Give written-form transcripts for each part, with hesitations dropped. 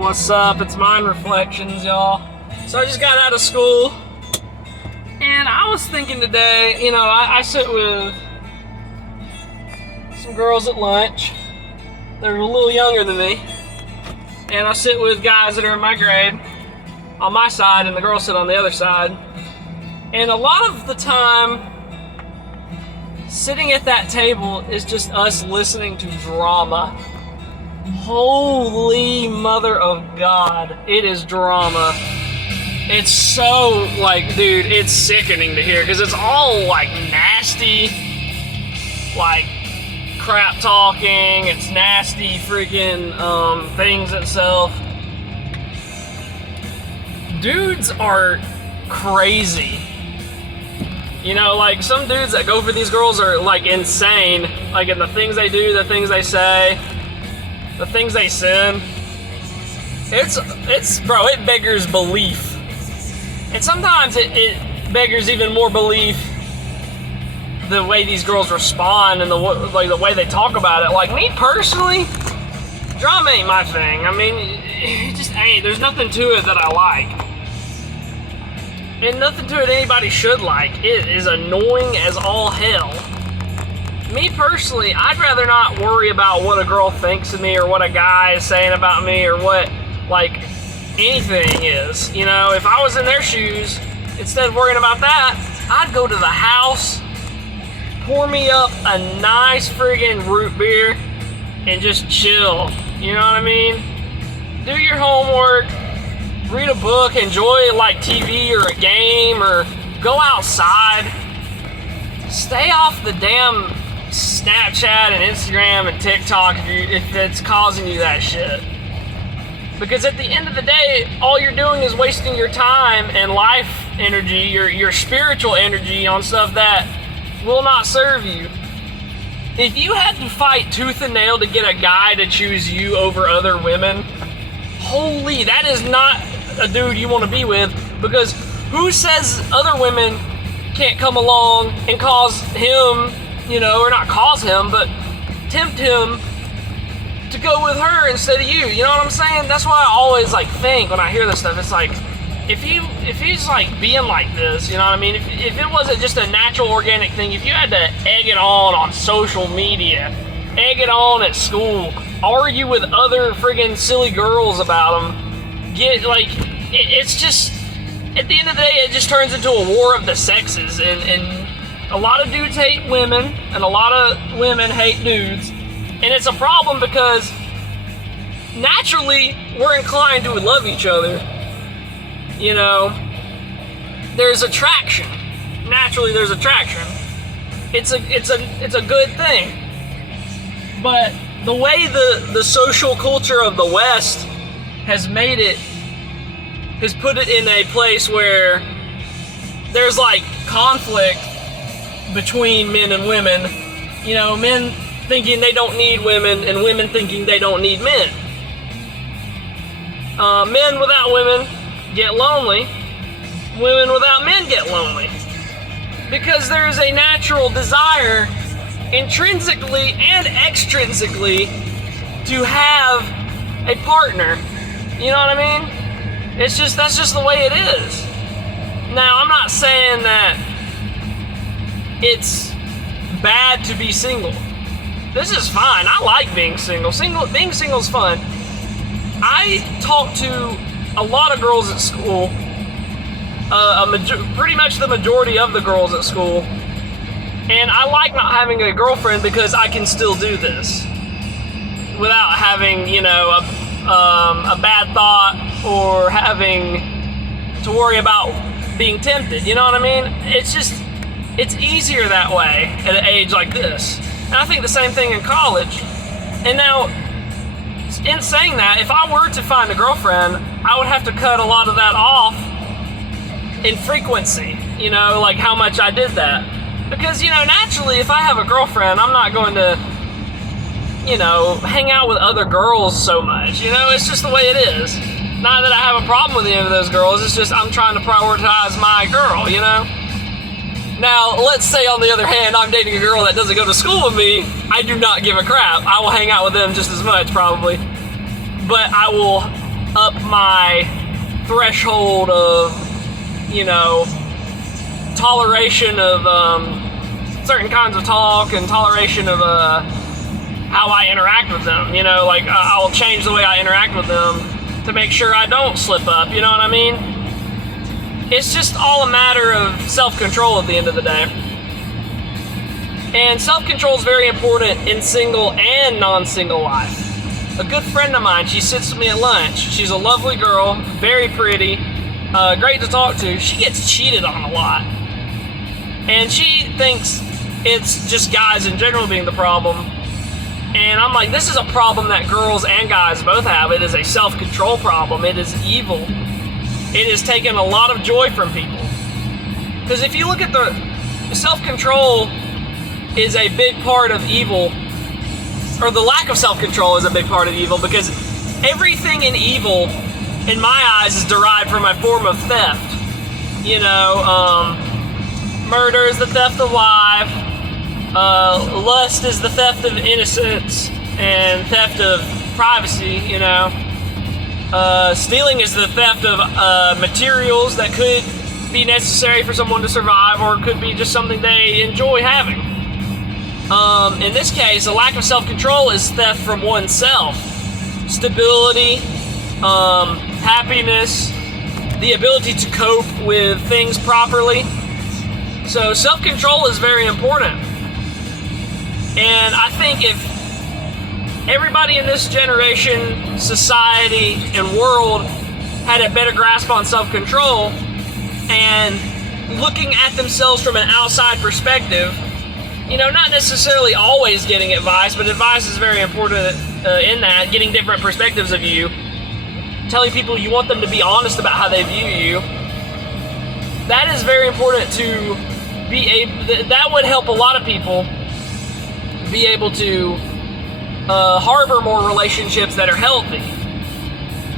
What's up? It's Mind Reflections, y'all. So I just got out of school, and I was thinking today, I sit with some girls at lunch. They're a little younger than me, and I sit with guys that are in my grade on my side, and the girls sit on the other side. And a lot of the time, sitting at that table is just us listening to drama. Holy mother of God, it is drama. It's so, dude, it's sickening to hear, because it's all, nasty, crap talking, it's nasty freaking, things itself. Dudes are crazy. Some dudes that go for these girls are, insane, in the things they do, the things they say, the things they send. Bro, it beggars belief. And sometimes it beggars even more belief the way these girls respond and the way they talk about it. Me personally, drama ain't my thing. I mean, it just ain't. There's nothing to it that I like. And nothing to it anybody should like. It is annoying as all hell. Me personally, I'd rather not worry about what a girl thinks of me or what a guy is saying about me or what, anything is. If I was in their shoes, instead of worrying about that, I'd go to the house, pour me up a nice friggin' root beer, and just chill. You know what I mean? Do your homework, read a book, enjoy TV or a game, or go outside. Stay off the damn Snapchat and Instagram and TikTok if it's causing you that shit. Because at the end of the day, all you're doing is wasting your time and life energy, your spiritual energy on stuff that will not serve you. If you had to fight tooth and nail to get a guy to choose you over other women, holy, that is not a dude you want to be with, because who says other women can't come along and cause him, or not cause him, but tempt him to go with her instead of you. You know what I'm saying? That's why I always think when I hear this stuff, it's if he's being like this, you know what I mean? If it wasn't just a natural organic thing, if you had to egg it on social media, egg it on at school, argue with other friggin' silly girls about them, it's just, at the end of the day, it just turns into a war of the sexes, and a lot of dudes hate women, and a lot of women hate dudes. And it's a problem because naturally we're inclined to love each other. There's attraction. Naturally there's attraction. It's a good thing. But the way the social culture of the West has put it in a place where there's conflict between men and women. Men thinking they don't need women, and women thinking they don't need men. Men without women get lonely. Women without men get lonely. Because there is a natural desire, intrinsically and extrinsically, to have a partner. You know what I mean? That's just the way it is. Now, I'm not saying that it's bad to be single. This is fine. I like being single. Being single is fun. I talk to a lot of girls at school. Pretty much the majority of the girls at school. And I like not having a girlfriend because I can still do this without having, a bad thought or having to worry about being tempted. You know what I mean? It's easier that way at an age like this. And I think the same thing in college. And now, in saying that, if I were to find a girlfriend, I would have to cut a lot of that off in frequency, how much I did that. Because, naturally, if I have a girlfriend, I'm not going to, hang out with other girls so much. It's just the way it is. Not that I have a problem with any of those girls, it's just I'm trying to prioritize my girl, Now, let's say on the other hand, I'm dating a girl that doesn't go to school with me. I do not give a crap. I will hang out with them just as much, probably. But I will up my threshold of, toleration of certain kinds of talk and toleration of how I interact with them. I will change the way I interact with them to make sure I don't slip up. You know what I mean? It's just all a matter of self-control at the end of the day. And self-control is very important in single and non-single life. A good friend of mine, she sits with me at lunch. She's a lovely girl, very pretty, great to talk to. She gets cheated on a lot. And she thinks it's just guys in general being the problem. And I'm like, this is a problem that girls and guys both have. It is a self-control problem. It is evil. It has taken a lot of joy from people. Because if you look at the self-control is a big part of evil, or the lack of self-control is a big part of evil, because everything in evil, in my eyes, is derived from a form of theft. Murder is the theft of life. Lust is the theft of innocence and theft of privacy. Stealing is the theft of materials that could be necessary for someone to survive, or it could be just something they enjoy having. In this case, a lack of self-control is theft from oneself. Stability, happiness, the ability to cope with things properly. So self-control is very important. And I think if everybody in this generation, society, and world had a better grasp on self-control and looking at themselves from an outside perspective, not necessarily always getting advice, but advice is very important in that, getting different perspectives of you, telling people you want them to be honest about how they view you. That is very important to that would help a lot of people be able to harbor more relationships that are healthy.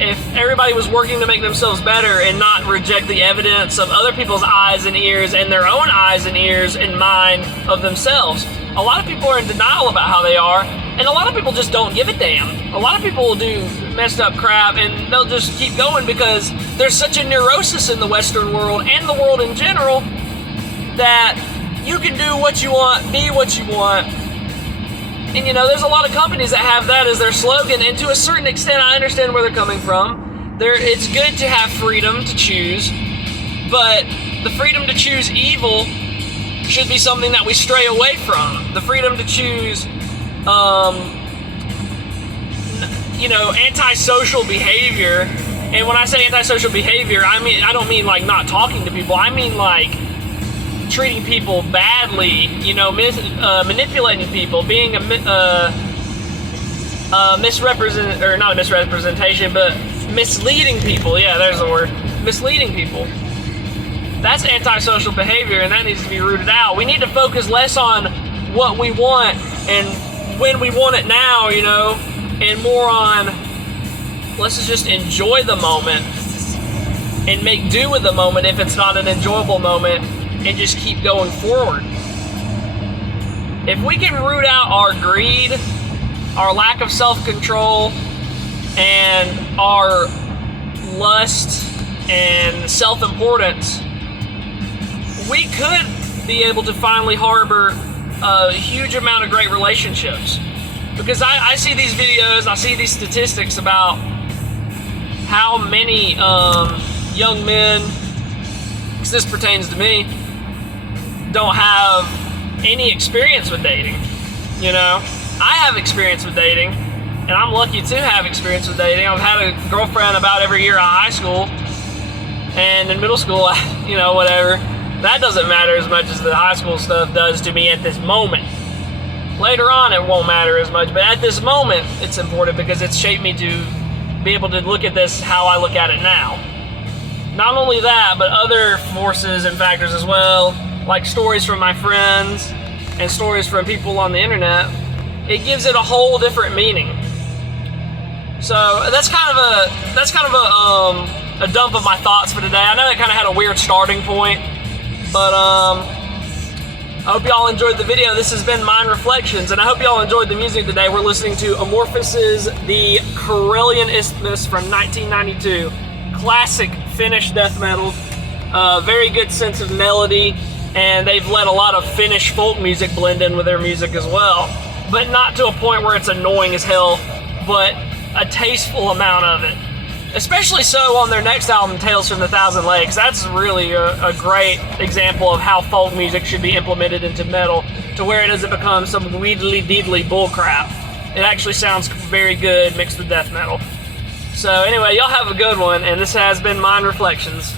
If everybody was working to make themselves better and not reject the evidence of other people's eyes and ears and their own eyes and ears and mind of themselves. A lot of people are in denial about how they are, and a lot of people just don't give a damn. A lot of people will do messed up crap and they'll just keep going because there's such a neurosis in the Western world and the world in general that you can do what you want, be what you want. And there's a lot of companies that have that as their slogan, and to a certain extent I understand where they're coming from. It's good to have freedom to choose, but the freedom to choose evil should be something that we stray away from. The freedom to choose antisocial behavior. And when I say antisocial behavior, I don't mean like not talking to people. I mean like treating people badly, manipulating people, being not a misrepresentation, but misleading people. Yeah, there's the word. Misleading people. That's antisocial behavior, and that needs to be rooted out. We need to focus less on what we want and when we want it now, and more on let's just enjoy the moment and make do with the moment if it's not an enjoyable moment, and just keep going forward. If we can root out our greed, our lack of self-control, and our lust and self-importance, we could be able to finally harbor a huge amount of great relationships. Because I see these videos, I see these statistics about how many young men, because this pertains to me, don't have any experience with dating. I have experience with dating, and I'm lucky to have experience with dating. I've had a girlfriend about every year of high school, and in middle school, whatever. That doesn't matter as much as the high school stuff does to me at this moment. Later on, it won't matter as much, but at this moment, it's important because it's shaped me to be able to look at this how I look at it now. Not only that, but other forces and factors as well, like stories from my friends and stories from people on the internet. It gives it a whole different meaning. So that's kind of a dump of my thoughts for today. I know that kind of had a weird starting point, but I hope y'all enjoyed the video. This has been Mind Reflections, and I hope y'all enjoyed the music today. We're listening to Amorphous' The Carillion Isthmus from 1992. Classic Finnish death metal. Very good sense of melody, and they've let a lot of Finnish folk music blend in with their music as well. But not to a point where it's annoying as hell, but a tasteful amount of it. Especially so on their next album, Tales from the Thousand Lakes. That's really a great example of how folk music should be implemented into metal, to where it doesn't become some weedly deedly bullcrap. It actually sounds very good mixed with death metal. So anyway, y'all have a good one, and this has been Mind Reflections.